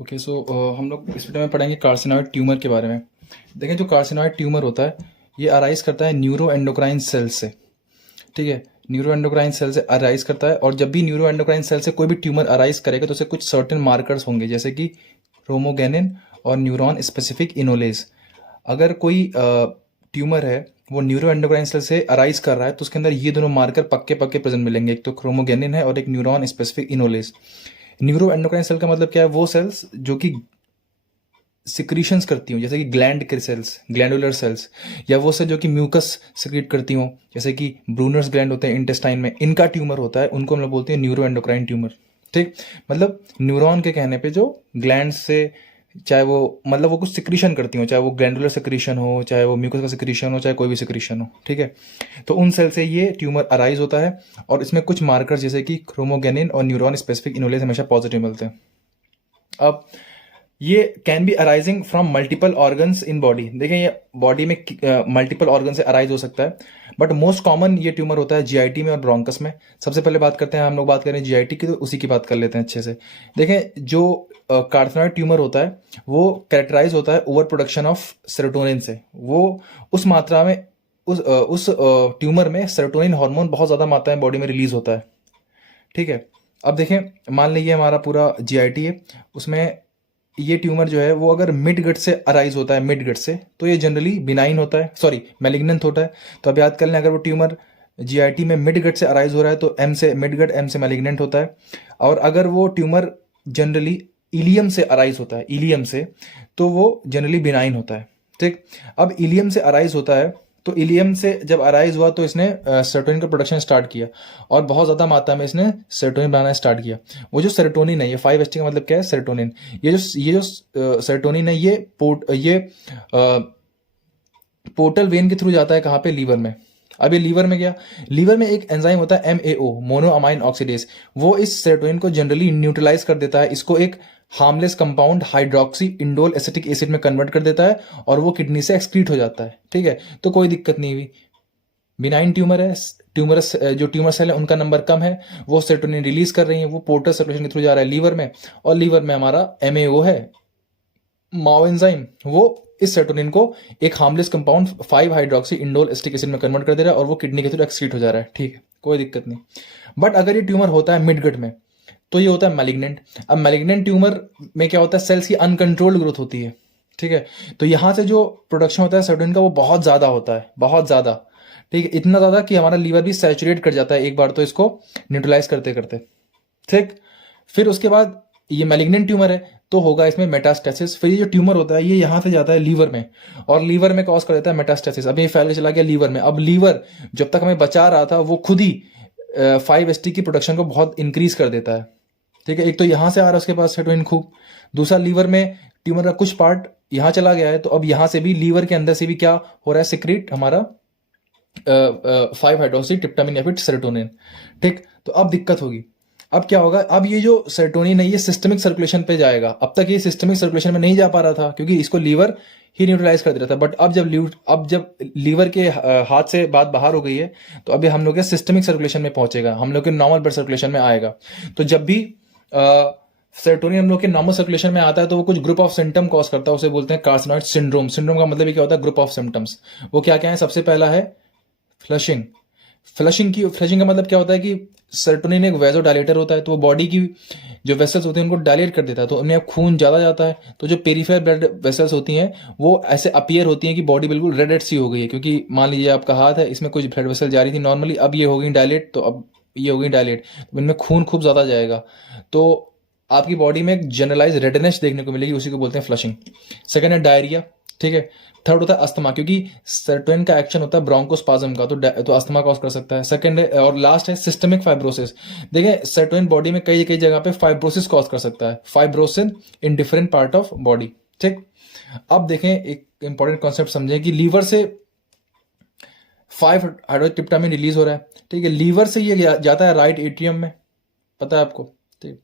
Okay so हम लोग इस वीडियो में पढ़ेंगे कार्सिनॉइड ट्यूमर के बारे में। देखें, जो कार्सिनॉइड ट्यूमर होता है ये अराइज करता है न्यूरो एंडोक्राइन सेल से। ठीक है, न्यूरो एंडोक्राइन सेल से अराइज करता है, और जब भी न्यूरो एंडोक्राइन सेल से कोई भी ट्यूमर अराइज करेगा तो उसे कुछ सर्टेन मार्कर्स होंगे, जैसे कि क्रोमोगेनिन और न्यूरॉन स्पेसिफिक इनोलेज। अगर कोई ट्यूमर है वो न्यूरो एंडोक्राइन सेल से अराइज कर रहा है तो उसके अंदर ये दोनों मार्कर पक्के पक्के प्रेजेंट मिलेंगे, एक तो क्रोमोगेनिन है और एक neuron specific enolase. Neuro endocrine cell का मतलब क्या है? वो सेल्स जो कि सिक्रीशंस करती हूँ, जैसे कि ग्लैंड के सेल्स, ग्लैंडुलर सेल्स, या वो सेल जो कि म्यूकस सिक्रीट करती हूँ, जैसे कि ब्रूनर्स ग्लैंड होते हैं इंटेस्टाइन में, इनका ट्यूमर होता है, उनको हम लोग बोलते हैं न्यूरो एंडोक्राइन ट्यूमर। ठीक, मतलब न्यूरॉन के कहने पे जो ग्लैंड से, चाहे वो मतलब वो कुछ सिक्रीशन करती हो, चाहे वो ग्लैंडुलर सिक्रीशन हो, चाहे वो म्यूकस का सिक्रीशन हो, चाहे कोई भी सिक्रीशन हो, ठीक है, तो उन सेल से ये ट्यूमर अराइज होता है। और इसमें कुछ मार्कर जैसे कि क्रोमोगेनिन और न्यूरॉन स्पेसिफिक इनोलेज हमेशा पॉजिटिव मिलते हैं। अब ये can be arising from multiple organs in body. देखें, ये बॉडी में मल्टीपल ऑर्गन से अराइज हो सकता है, बट मोस्ट कॉमन ये ट्यूमर होता है जीआईटी में और ब्रोंकस में। सबसे पहले बात करते हैं, हम लोग बात करें जीआईटी की, तो उसी की बात कर लेते हैं अच्छे से। देखें, जो कार्सिनॉइड ट्यूमर होता है वो कैरेक्टराइज होता है ओवर प्रोडक्शन ऑफ सेरोटोनिन से। वो उस मात्रा में उस ट्यूमर में सेरोटोनिन हार्मोन बहुत ज़्यादा मात्रा में बॉडी में रिलीज होता है। ठीक है, अब देखें, मान लीजिए हमारा पूरा जीआईटी है, उसमें ये ट्यूमर जो है वो अगर मिड गट से अराइज होता है, मिड गट से, तो ये जनरली बिनाइन होता है, सॉरी मैलिग्नेंट होता है। तो अब याद कर लें, अगर वो ट्यूमर जीआईटी में मिड गट से अराइज हो रहा है तो एम से मिड गट, एम से मैलिग्नेंट होता है। और अगर वो ट्यूमर जनरली इलियम से अराइज होता है, इलियम से, तो वो जनरली बिनाइन होता है। ठीक, अब इलियम से अराइज होता है, तो इलियम से जब अराइज हुआ तो इसने सेरोटोनिन का प्रोडक्शन स्टार्ट किया, और बहुत ज़्यादा मात्रा में इसने सेरोटोनिन बनाना स्टार्ट किया। वो जो सेरोटोनिन है, ये 5-HT का मतलब क्या है? सेरोटोनिन। ये जो सेरोटोनिन है, ये पोर्टल वेन के थ्रू जाता है, कहाँ पे? लीवर में। अब ये लीवर में गया, लीवर में एक एंजाइम होता है MAO, मोनोअमाइन ऑक्सीडेज। वो इस सेरोटोनिन को जनरली न्यूट्रलाइज कर देता है, इसको एक harmless compound hydroxy indole acetic acid में कन्वर्ट कर देता है, और वो किडनी से एक्सक्रीट हो जाता है। ठीक है, तो कोई दिक्कत नहीं हुई, बिनाइन ट्यूमर है। जो ट्यूमर सेल है उनका नंबर कम है, वो सेरोटोनिन रिलीज कर रही है, वो पोर्टल सर्कुलेशन के थ्रू जा रहा है लीवर में, और लीवर में हमारा MAO है, माओ एंजाइम, वो इस सेरोटोनिन को एक harmless compound 5 hydroxy indole acetic acid में कन्वर्ट कर दे रहा है, और वो किडनी के थ्रू एक्सक्रीट हो जा रहा है। ठीक है, कोई दिक्कत नहीं। बट अगर ये ट्यूमर होता है मिडगट में, तो ये होता है मैलिग्नेंट। अब मैलिग्नेंट ट्यूमर में क्या होता है? सेल्स की अनकंट्रोल्ड ग्रोथ होती है। ठीक है, तो यहां से जो प्रोडक्शन होता है सेरोटोनिन का वो बहुत ज्यादा होता है, बहुत ज्यादा। ठीक है, इतना ज्यादा कि हमारा लीवर भी सैचुरेट कर जाता है एक बार तो इसको न्यूट्रलाइज करते करते। ठीक, फिर उसके बाद ये मैलिग्नेंट ट्यूमर है तो होगा इसमें मेटास्टेसिस। फिर ये जो ट्यूमर होता है ये यहाँ से जाता है लीवर में, और लीवर में कॉज कर देता है मेटास्टेसिस। अब ये फैल के चला गया लीवर में। अब लीवर जब तक हमें बचा रहा था वो खुद ही 5-HT की प्रोडक्शन को बहुत इंक्रीज कर देता है। ठीक है, एक तो यहाँ से आ रहा है उसके पास सेरोटोनिन खूब, दूसरा लीवर में ट्यूमर का कुछ पार्ट यहाँ चला गया है, तो अब यहाँ से भी लीवर के अंदर से भी क्या हो रहा है? सिक्रीट हमारा 5 हाइड्रोक्सी ट्रिप्टामिन या फिर सेरोटोनिन। ठीक, तो अब दिक्कत होगी। अब क्या होगा? अब ये जो सेरोटोनिन है ये सिस्टमिक सर्कुलेशन पे जाएगा। अब तक ये सिस्टमिक सर्कुलेशन में नहीं जा पा रहा था क्योंकि इसको लीवर ही न्यूट्रलाइज कर दे रहा था, बट अब जब लीवर के हाथ से बात बाहर हो गई है, तो अभी हम लोग के सिस्टमिक सर्कुलेशन में पहुंचेगा, हम लोग के नॉर्मल ब्लड सर्कुलेशन में आएगा। तो जब भी सेरोटोनिन हम लोग के नॉर्मल सर्कुलेशन में आता है तो वो कुछ ग्रुप ऑफ सिम्टम कॉज करता है, उसे बोलते हैं कार्सिनॉइड सिंड्रोम। सिंड्रोम का मतलब क्या होता है? Group of symptoms. वो क्या क्या है? सबसे पहला है फ्लशिंग। फ्लशिंग का मतलब क्या होता है कि सेरोटोनिन एक वेजोडाइलेटर होता है, तो वो बॉडी की जो वेसल्स होती हैं उनको डायलेट कर देता है, तो उनमें खून ज़्यादा जाता है। तो जो पेरिफेरल ब्लड वेसल्स होती हैं वो ऐसे अपीयर होती हैं कि बॉडी बिल्कुल रेड रेड सी हो गई है, क्योंकि मान लीजिए आपका हाथ है, इसमें कुछ ब्लड वेसल जा रही थी नॉर्मली, अब ये हो गई डायलेट, तो अब ये हो गई डायलेट, तो इनमें खून खूब ज़्यादा जाएगा, तो आपकी बॉडी में एक जनरलाइज रेडनेस देखने को मिलेगी, उसी को बोलते हैं फ्लशिंग। सेकेंड है डायरिया। ठीक है, थर्ड होता है अस्थमा, क्योंकि सेरोटोनिन का एक्शन होता है ब्रोंकोस्पाज्म का, तो अस्थमा कॉज कर सकता है। सेकंड है, और लास्ट है सिस्टमिक फाइब्रोसिस। देखें, सेरोटोनिन बॉडी में कई कई जगह पे फाइब्रोसिस कॉज कर सकता है, fibrosis in different part of body. ठीक, अब देखें, एक इंपॉर्टेंट कॉन्सेप्ट समझें कि लीवर से 5 हाइड्रोक्सिप्टामिन रिलीज हो रहा है। ठीक है, लीवर से ये जाता है राइट एट्रियम में, पता है आपको? ठीक,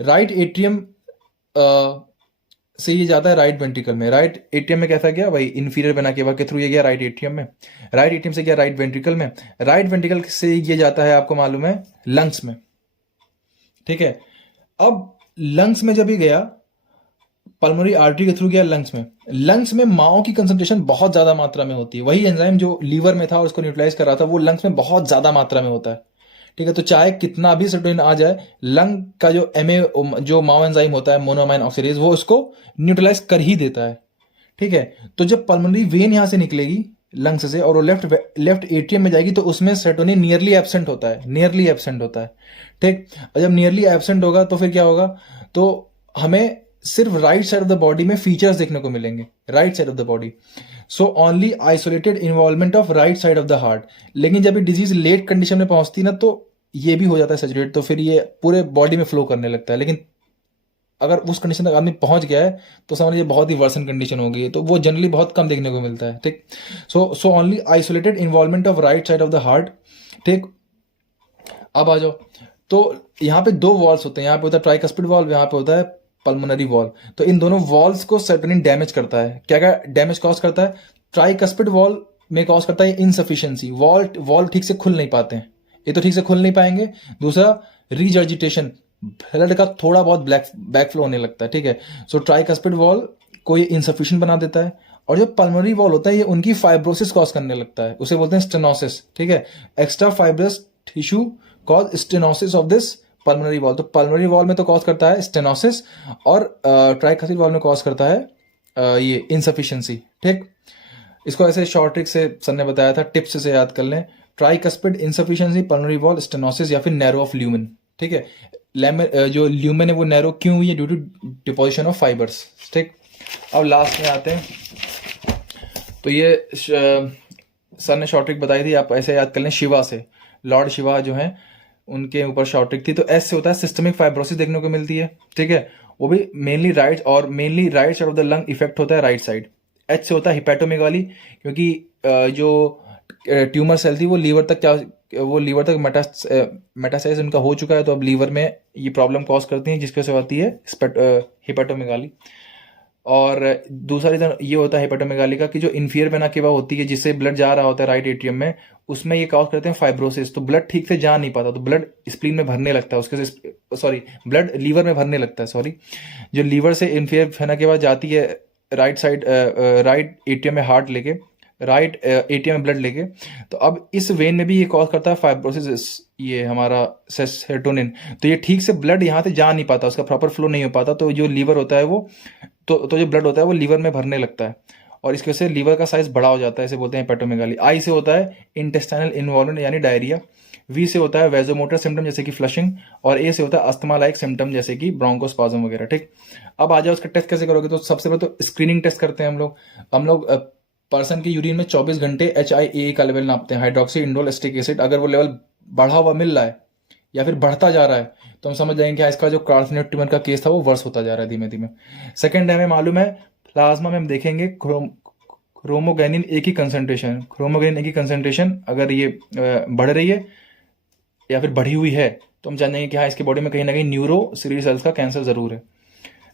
राइट एट्रियम से ये जाता है राइट वेंट्रिकल में। राइट एट्रियम में कैसा गया भाई? इंफीरियर वेना केवा के थ्रू ये गया राइट एट्रियम में, राइट एट्रियम से गया राइट वेंट्रिकल में, राइट वेंट्रिकल से ये जाता है, आपको मालूम है, लंग्स में। ठीक है, अब लंग्स में जब ये गया पल्मोनरी आर्टरी के थ्रू गया लंग्स में माओ की कंसंट्रेशन बहुत ज्यादा मात्रा में होती है। वही एंजाइम जो लीवर में था और उसको न्यूट्रलाइज कर रहा था वो लंग्स में बहुत ज्यादा मात्रा में होता है। ठीक है, तो चाहे कितना भी सेरोटोनिन आ जाए, लंग का जो जो माओ एंजाइम होता है मोनोअमाइन ऑक्सीडेज, वो उसको न्यूट्रलाइज कर ही देता है। ठीक है, तो जब पल्मोनरी वेन यहां से निकलेगी लंग्स से और वो लेफ्ट एट्रियम में जाएगी तो उसमें सेरोटोनिन नियरली एब्सेंट होता है। ठीक, और जब नियरली एब्सेंट होगा तो फिर क्या होगा, तो हमें सिर्फ right side of the body में फीचर्स देखने को मिलेंगे, right side of the body. So only isolated involvement of right side of the heart. लेकिन जब ये डिजीज लेट कंडीशन में पहुंचती ना तो ये भी हो जाता है सैचुरेट, तो फिर ये पूरे बॉडी में फ्लो करने लगता है। लेकिन अगर उस कंडीशन तक आदमी पहुंच गया है तो समझ लीजिए बहुत ही वर्सन कंडीशन हो गई है, तो वो जनरली बहुत कम देखने को मिलता है। ठीक, so only isolated involvement of right side of the heart. ठीक, अब आ जाओ, तो यहाँ पे दो वॉल्स होते हैं, यहाँ पे होता है ट्राइकस्पिड वॉल्व, यहाँ पे होता है पल्मोनरी वॉल्व। तो इन दोनों वॉल्स को सेरोटोनिन डैमेज करता है। क्या क्या डैमेज कॉज करता है? ट्राइकस्पिड वॉल्व में कॉज करता है इनसफिशिएंसी, वॉल्व ठीक से खुल नहीं पाते हैं, ये तो ठीक से खुल नहीं पाएंगे। दूसरा रीजर्जिटेशन, ब्लड का थोड़ा बहुत बैकफ्लो होने लगता है। ठीक है, सो ट्राइकस्पिड वॉल्व को ये इनसफिशिएंट बना देता है। और जो पल्मोनरी वॉल्व होता है ये उनकी फाइब्रोसिस कॉज करने लगता है, उसे बोलते हैं स्टेनोसिस। ठीक है, extra fibrous tissue cause stenosis of this pulmonary valve. तो पल्मोनरी वॉल्व में तो कॉज करता है स्टेनोसिस और ट्राइकस्पिड वॉल्व में कॉज करता है ये इनसफिशिएंसी। ठीक, इसको ऐसे शॉर्ट ट्रिक से सर ने बताया था, टिप्स से याद कर लें। Tricuspid insufficiency, pulmonary valve stenosis या फिर नैरो ऑफ ल्यूमेन। ठीक है, जो ल्यूमेन है वो नैरो क्यों हुई है? Due to deposition of fibres. ठीक, अब लास्ट में आते हैं, तो ये सर ने शॉर्ट ट्रिक बताई थी, आप ऐसे याद कर लें, शिवा से, लॉर्ड शिवा जो है उनके ऊपर शॉर्ट ट्रिक थी। तो एस से होता है सिस्टमिक फाइब्रोसिस देखने को मिलती है। ठीक है, वो भी mainly right side of the lung effect होता है, राइट साइड। एच से होता है हिपैटोमेगाली, क्योंकि जो ट्यूमर सेल थी वो लीवर तक मेटास्टेसिस उनका हो चुका है, तो अब लीवर में ये प्रॉब्लम कॉज करती है जिसकी वजह से आती है हिपैटोमेगाली। और दूसरा रीजन ये होता है हिपैटोमेगाली का कि जो इन्फीरियर वेना केवा होती है जिससे ब्लड जा रहा होता है राइट एट्रियम में, उसमें ये कॉज करते हैं फाइब्रोसिस। तो ब्लड ठीक से जा नहीं पाता, तो ब्लड स्प्लीन में भरने लगता है, ब्लड लीवर में भरने लगता है। जो लीवर से इन्फीरियर वेना केवा जाती है राइट एट्रियम में हार्ट लेके, राइट एट्रियम में ब्लड लेके, तो अब इस वेन में भी ये कॉज करता है फाइब्रोसिस, ये हमारा सेरोटोनिन। तो ये ठीक से ब्लड यहाँ से जा नहीं पाता, उसका प्रॉपर फ्लो नहीं हो पाता, तो जो लीवर होता है वो तो जो ब्लड होता है वो लीवर में भरने लगता है और इसकी वजह से लीवर का साइज बड़ा हो जाता है, इसे बोलते हैं हिपैटोमेगाली। आई से होता है इंटेस्टाइनल इन्वॉल्वमेंट यानी डायरिया। वी से होता है वेजोमोटर सिम्टम जैसे कि फ्लशिंग। और ए से होता है अस्थमा लाइक सिम्टम जैसे कि ब्रोंकोस्पाज्म वगैरह। ठीक, अब आ जाओ उसका टेस्ट कैसे करोगे? तो सबसे पहले तो स्क्रीनिंग टेस्ट करते हैं हम लोग पर्सन के यूरिन में 24 घंटे HIAA का लेवल नापते हैं, हाइड्रोक्सी इंडोल एसिटिक एसिड। अगर वो लेवल बढ़ा हुआ मिल रहा है या फिर बढ़ता जा रहा है तो हम समझ जाएंगे कि इसका जो कार्सिनोइड ट्यूमर का केस था वो वर्स होता जा रहा है धीमे धीमे। सेकंड हमें मालूम है प्लाज्मा में हम देखेंगे क्रोमोगेनिन ए की कंसंट्रेशन अगर ये बढ़ रही है या फिर बढ़ी हुई है तो हम जानेंगे कि हाँ इसके बॉडी में कहीं ना कहीं न्यूरो सीरी सेल्स का कैंसर जरूर है।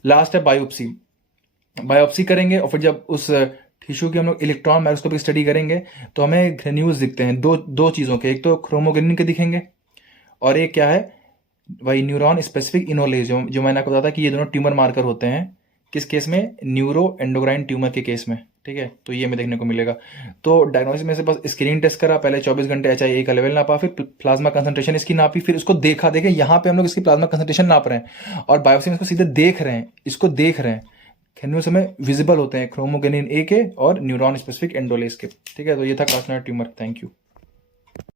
लास्ट है बायोप्सी करेंगे और फिर जब उस टिश्यू की हम लोग इलेक्ट्रॉन माइक्रोस्कोपिक स्टडी करेंगे तो हमें ग्रेन्यूल्स दिखते हैं दो चीज़ों के, एक तो क्रोमोगेनिन के दिखेंगे और एक क्या है वही न्यूरॉन स्पेसिफिक इनोलेज जो मैंने आपको बताया था कि ये दोनों ट्यूमर मार्कर होते हैं किस केस में? न्यूरो एंडोक्राइन ट्यूमर के केस में। ठीक है, तो ये हमें देखने को मिलेगा। तो डायग्नोसिस में से बस स्क्रीनिंग टेस्ट करा, पहले 24 घंटे HIAA का लेवल नापा, फिर प्लाज्मा कंसंट्रेशन इसकी नापी, फिर उसको देखे यहाँ पे हम लोग इसकी प्लाज्मा कंसंट्रेशन नाप रहे हैं और बायोप्सी में इसको सीधे देख रहे हैं। ग्रेन्यूल्स हमें विजिबल होते हैं क्रोमोगेनिन ए के और न्यूरॉन स्पेसिफिक एंडोलेज के। ठीक है, तो ये था कार्सिनोइड ट्यूमर। Thank you.